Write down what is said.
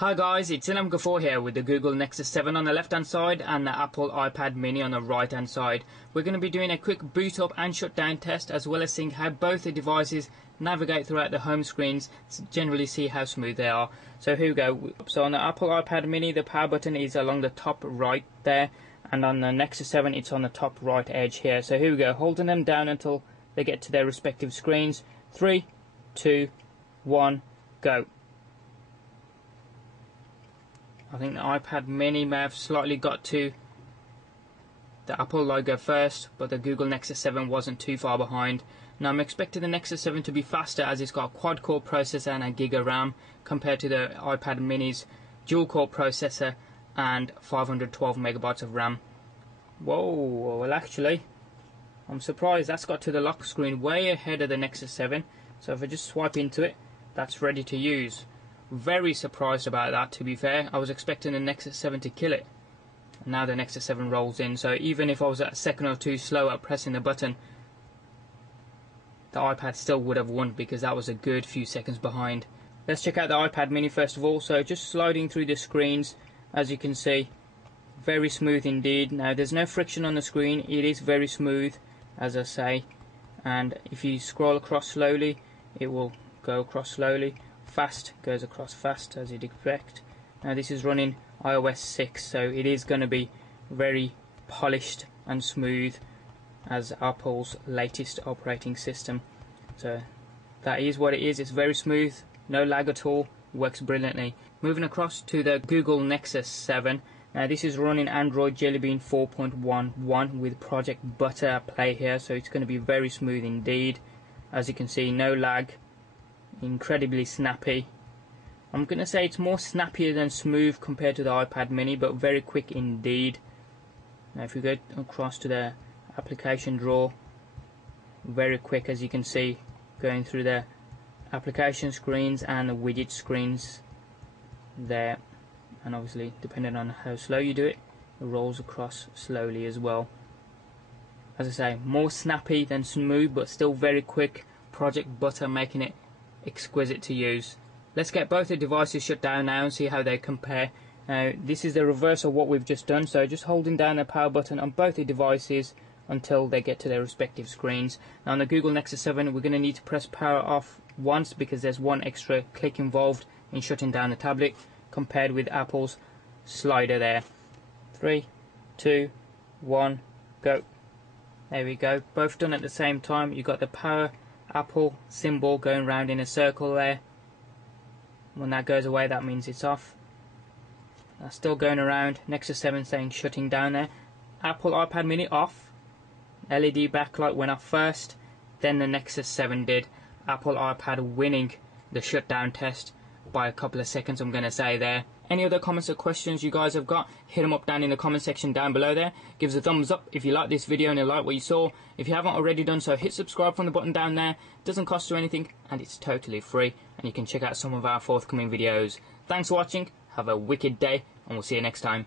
Hi guys, it's Ilham Ghafoor here with the Google Nexus 7 on the left hand side and the Apple iPad mini on the right hand side. We're going to be doing a quick boot up and shutdown test, as well as seeing how both the devices navigate throughout the home screens to generally see how smooth they are. So here we go. So on the Apple iPad mini, the power button is along the top right there, and on the Nexus 7 it's on the top right edge here. So here we go, holding them down until they get to their respective screens. 3, 2, 1, go. I think the iPad mini may have slightly got to the Apple logo first, but the Google Nexus 7 wasn't too far behind. Now I'm expecting the Nexus 7 to be faster, as it's got a quad-core processor and a Giga RAM, compared to the iPad mini's dual-core processor and 512 megabytes of RAM. Whoa, well actually, I'm surprised that's got to the lock screen way ahead of the Nexus 7. So if I just swipe into it, that's ready to use. Very surprised about that, to be fair. I was expecting the Nexus 7 to kill it. And now the Nexus 7 rolls in, so even if I was a second or two slow at pressing the button, the iPad still would have won, because that was a good few seconds behind. Let's check out the iPad mini first of all. So just sliding through the screens, as you can see, very smooth indeed. Now there's no friction on the screen, it is very smooth, as I say. And if you scroll across slowly, it will go across slowly. Fast goes across fast, as you'd expect. Now this is running iOS 6, so it is going to be very polished and smooth as Apple's latest operating system. So that is what it is. It's very smooth, no lag at all, works brilliantly. Moving across to the Google Nexus 7. Now this is running Android Jelly Bean 4.11 with Project Butter at play here, so it's going to be very smooth indeed. As you can see, no lag, incredibly snappy. I'm going to say it's more snappier than smooth compared to the iPad mini, but very quick indeed. Now if we go across to the application drawer, very quick, as you can see, going through the application screens and the widget screens there. And obviously, depending on how slow you do it, it rolls across slowly as well. As I say, more snappy than smooth, but still very quick. Project Butter making it exquisite to use. Let's get both the devices shut down now and see how they compare. Now this is the reverse of what we've just done, so just holding down the power button on both the devices until they get to their respective screens. Now on the Google Nexus 7 we're going to need to press power off once, because there's one extra click involved in shutting down the tablet, compared with Apple's slider there. 3, 2, 1, go. There we go, both done at the same time. You've got the power Apple symbol going round in a circle there. When that goes away, that means it's off. That's still going around. Nexus 7 saying shutting down there. Apple iPad mini off. LED backlight went off first, then the Nexus 7 did. Apple iPad winning the shutdown test by a couple of seconds, I'm going to say there. Any other comments or questions you guys have got, hit them up down in the comment section down below there. Give us a thumbs up if you like this video and you like what you saw. If you haven't already done so, hit subscribe from the button down there. It doesn't cost you anything and it's totally free, and you can check out some of our forthcoming videos. Thanks for watching, have a wicked day, and we'll see you next time.